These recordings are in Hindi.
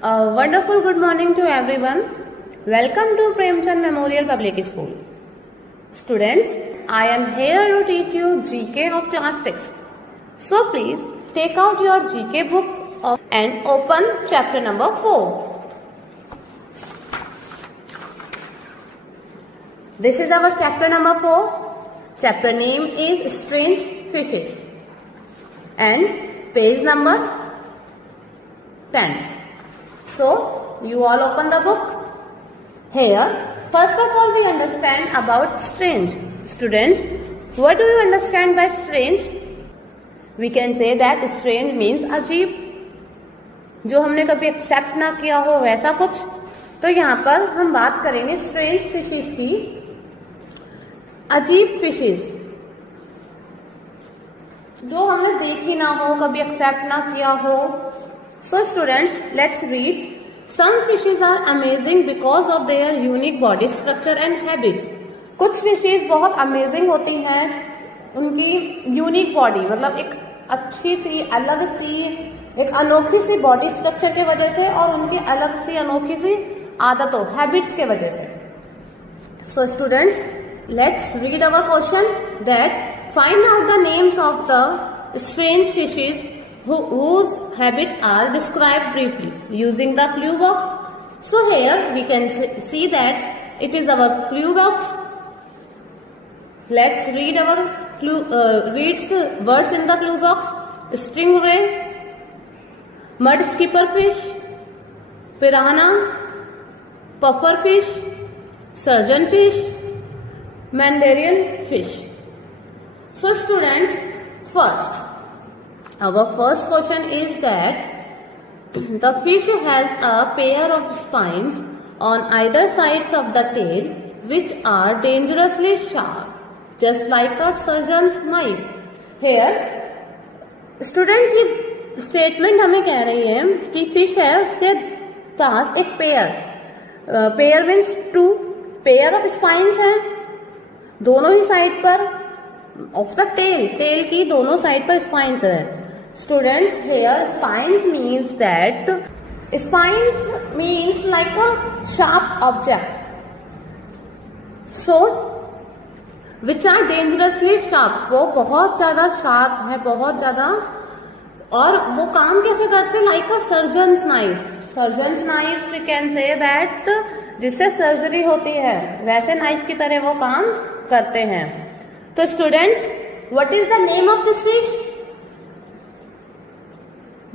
A wonderful good morning to everyone. Welcome to Premchand Memorial Public School. Students, I am here to teach you GK of class 6. So please take out your GK book and open chapter number 4. This is our chapter number 4. Chapter name is Strange Fishes and page number 10. So, you all open the book. Here, first of all we understand about strange. Students, what do you understand by strange? We can say that strange means अजीब, जो हमने कभी एक्सेप्ट ना किया हो वैसा कुछ. तो यहाँ पर हम बात करेंगे स्ट्रेंज फिशेस की, अजीब फिशेस जो हमने देखी ना हो, कभी एक्सेप्ट ना किया हो. So students, let's read. Some fishes are amazing because of their unique body structure and habits. कुछ फिशेस बहुत अमेजिंग होती हैं उनकी यूनिक बॉडी, मतलब एक अच्छी सी, अलग सी, एक अनोखी सी बॉडी स्ट्रक्चर के वजह से और उनकी अलग सी अनोखी सी आदतों, हैबिट्स के वजह से. So students, let's read our question that find out the names of the strange fishes whose habits are described briefly using the clue box. So here we can see that it is our clue box. Let's read our clue, words in the clue box. Stingray, mud skipper fish, piranha, puffer fish, surgeon fish, mandarin fish. So students, our first question is that the fish has a pair of spines on either sides of the tail which are dangerously sharp, just like a surgeon's knife. Here, students, ये statement हमें कह रही है कि फिश है, उसके पास एक pair means two pair of spines है दोनों ही साइड पर ऑफ द टेल की दोनों साइड पर स्पाइन्स है. Students, here spines means like a sharp object. So, which are dangerously sharp. वो बहुत ज़्यादा sharp है, बहुत ज़्यादा, और वो काम कैसे करते हैं? Like a surgeon's knife. Surgeon's knife we can say that जिससे सर्जरी होती है वैसे नाइफ की तरह वो काम करते हैं. तो students, what is the name of this fish?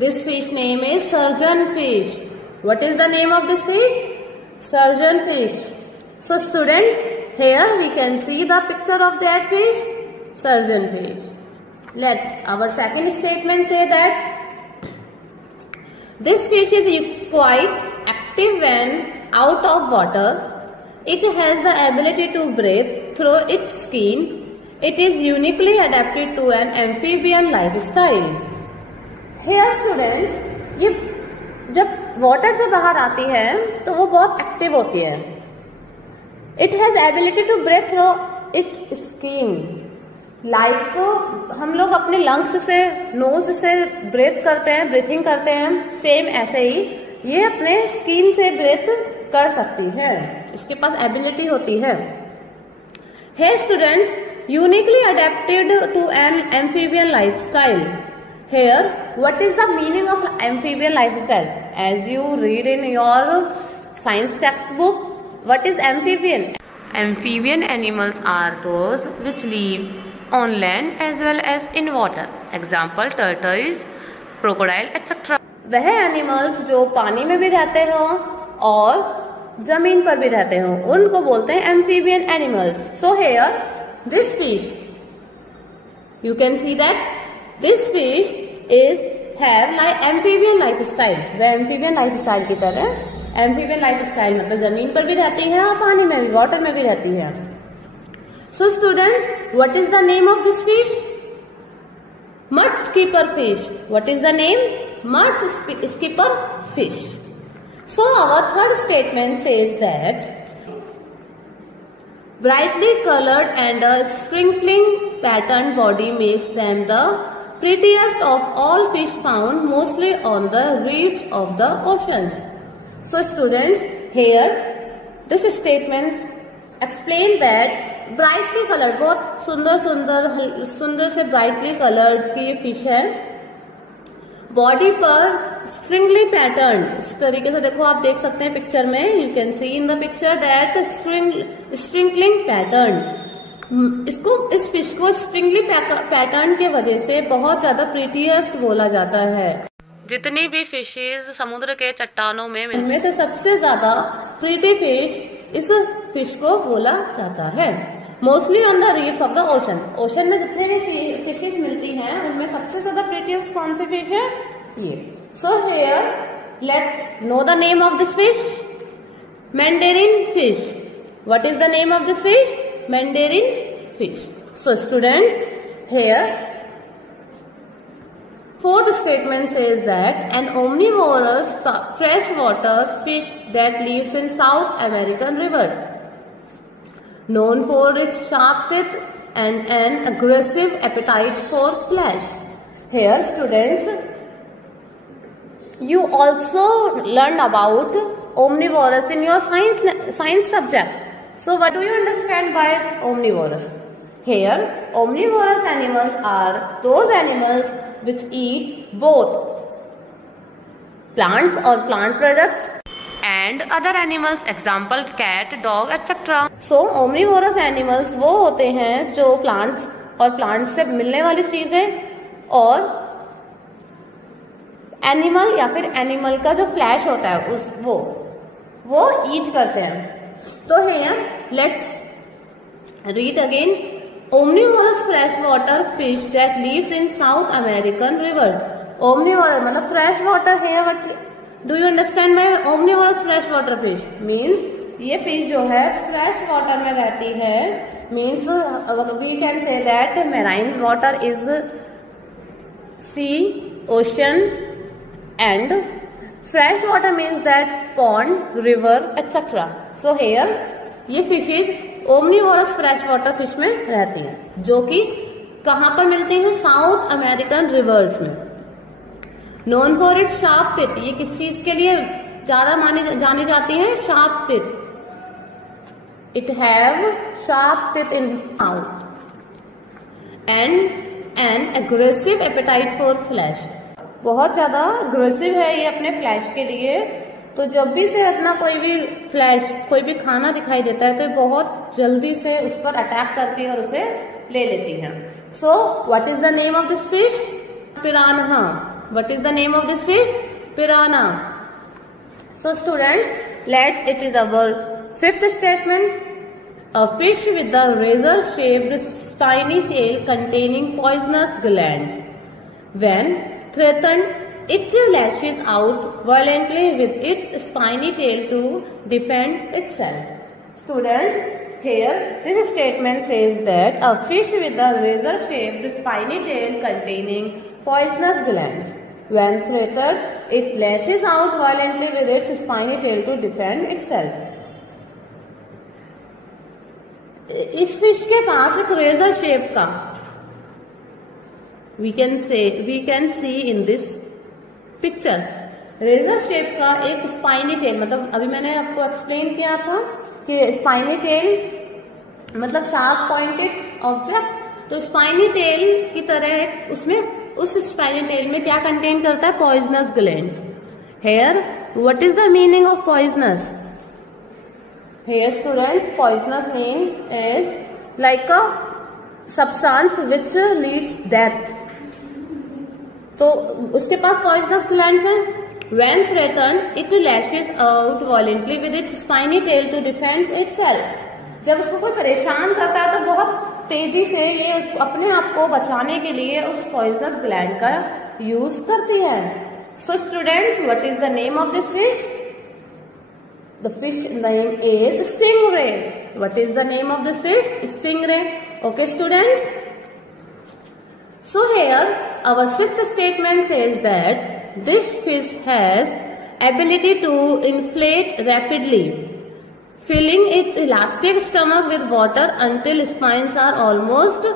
This fish name is surgeon fish. What is the name of this fish? Surgeon fish. So students, here we can see the picture of that fish, surgeon fish. Our second statement say that this fish is quite active when out of water. It has the ability to breathe through its skin. It is uniquely adapted to an amphibian lifestyle. Here students, ये जब वाटर से बाहर आती है तो वो बहुत एक्टिव होती है. It has ability to breathe through its skin. Like हम लोग अपने लंग्स से, नोज से ब्रेथ करते हैं, ब्रीथिंग करते हैं, सेम ऐसे ही ये अपने स्किन से ब्रेथ कर सकती है, इसके पास एबिलिटी होती है. Hey students, uniquely adapted to an amphibian lifestyle. Here, what is the meaning of amphibian lifestyle? As you read in your science textbook, what is amphibian? Amphibian animals are those which live on land as well as in water. Example, tortoise, crocodile, etc. वह एनिमल्स जो पानी में भी रहते हो और जमीन पर भी रहते हो उनको बोलते हैं amphibian animals. So here, this fish, you can see that this fish have like amphibian lifestyle. वह amphibian lifestyle की तरह, amphibian lifestyle मतलब जमीन पर भी रहती है और पानी में भी, वाटर में भी रहती है. So students, what is the name of this fish? Mud skipper fish. What is the name? Mud skipper fish. So our third statement says that brightly colored and a sprinkling pattern body makes them the prettiest of all fish found mostly on the reefs of the oceans. So students, here this statement explain that brightly colored, बहुत सुंदर से brightly colored की फिश है, बॉडी पर स्ट्रिंगली पैटर्न, इस तरीके से देखो, आप देख सकते हैं पिक्चर में, you can see in the picture that strangling pattern, इसको इस फिश को स्ट्रिंगली पैटर्न के वजह से बहुत ज्यादा प्रीटीएस्ट बोला जाता है। जितनी भी फिशेज समुद्र के चट्टानों में इनमें से सबसे ज्यादा प्रीटी फिश इस फिश को बोला जाता है। Mostly on the reefs of the ocean, ocean में जितने भी फिशेज मिलती हैं उनमें सबसे ज्यादा प्रीटीएस्ट कौन सी फिश है, ये। So here let's know the name of this fish, Mandarin fish. What is the name of this fish? Mandarin fish. So students, here fourth statement says that an omnivorous freshwater fish that lives in South American rivers, known for its sharp teeth and an aggressive appetite for flesh. Here students, you also learned about omnivorous in your science subject. So what do you understand by omnivorous? Here, omnivorous animals are those animals which eat both plants or plant products and other animals, example cat, dog, etc. So omnivorous animals वो होते हैं जो plants और plants से मिलने वाली चीजें और animal या फिर animal का जो flesh होता है उस वो eat करते हैं। So here let's read again. Omnivorous freshwater fish that lives in South American rivers. Omnivorous मतलब freshwater है। What do you understand by omnivorous freshwater fish? Means ये fish जो है fresh water में रहती है। Means we can say that marine water is sea, ocean, and fresh water means that pond, river, etc. So here ये fishes omnivorous fresh water fish में रहती हैं, जो कि कहाँ पर मिलती हैं? साउथ अमेरिकन रिवर्स में। Known for it sharp teeth, ये किस चीज के लिए ज्यादा जानी जाती है? Sharp teeth. It have sharp teeth in mouth and N aggressive apatite for flash, बहुत ज्यादा अग्रेसिव है ये अपने फ्लैश के लिए। तो जब भी से अपना कोई भी खाना दिखाई देता है तो बहुत जल्दी से उस पर अटैक करती है और उसे ले लेती है। So what is the name of this fish? Piranha. What is the name of this fish? Piranha. So students, let's it is our fifth statement. A fish with the razor shaped spiny tail containing poisonous glands, when threatened it lashes out violently with its spiny tail to defend itself. Students, here this statement says that a fish with a razor-shaped spiny tail containing poisonous glands, when threatened, it lashes out violently with its spiny tail to defend itself. इस फिश के पास एक रेजर शेप का, we can see in this picture, razor shape का एक स्पाइनी टेल, मतलब अभी मैंने आपको एक्सप्लेन किया था कि स्पाइनी टेल मतलब शार्प पॉइंटेड ऑब्जेक्ट। तो स्पाइनी टेल की तरह उसमें, उस स्पाइनी टेल में क्या कंटेन करता है? Poisonous glands. Here what is the meaning of poisonous? Here students, poisonous mean is like a substance which leads death. तो उसके पास पॉइजनस ग्लैंड्स हैं। When threatened, it lashes out violently with its spiny tail to defend itself. जब उसको कोई परेशान करता है तो बहुत तेजी से ये अपने आप को बचाने के लिए उस पॉइजनस ग्लैंड का यूज करती है। So students, what is the name of this fish? The fish name is stingray. What is the name of this fish? Stingray. Okay students. So here our sixth statement says that this fish has ability to inflate rapidly, filling its elastic stomach with water until spines are almost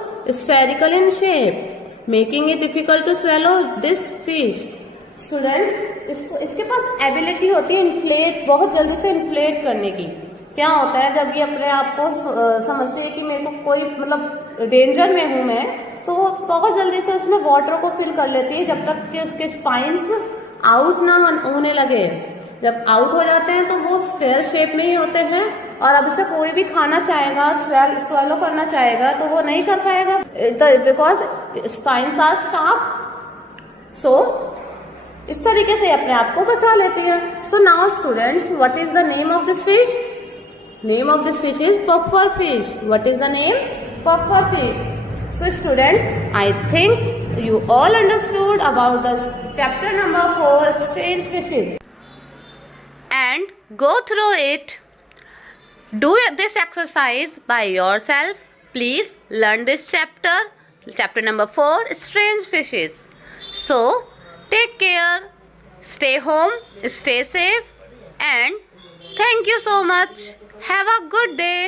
spherical in shape. Making it difficult to swallow this fish. Student, इसके पास एबिलिटी होती है इन्फ्लेट, बहुत जल्दी से इन्फ्लेट करने की। क्या होता है, जब ये अपने आप को समझती है कि मेरे को कोई मतलब डेंजर में हूं मैं, तो वो बहुत जल्दी से उसमें वाटर को फिल कर लेती है जब तक कि उसके स्पाइंस आउट ना होने लगे। जब आउट हो जाते हैं तो वो स्फेयर शेप में ही होते हैं, और अब इसे कोई भी खाना चाहेगा, स्वेलो करना चाहेगा तो वो नहीं कर पाएगा, बिकॉज स्पाइंस आर शार्प। सो इस तरीके से अपने आप को बचा लेती है। So now students, what is the name of this fish? Name of this fish is puffer fish. What is the name? Puffer fish. So students, I think you all understood about the chapter number 4, strange fishes, and go through it. Do this exercise by yourself. Please learn this chapter number 4, strange fishes. So take care, stay home, stay safe, and thank you so much. Have a good day.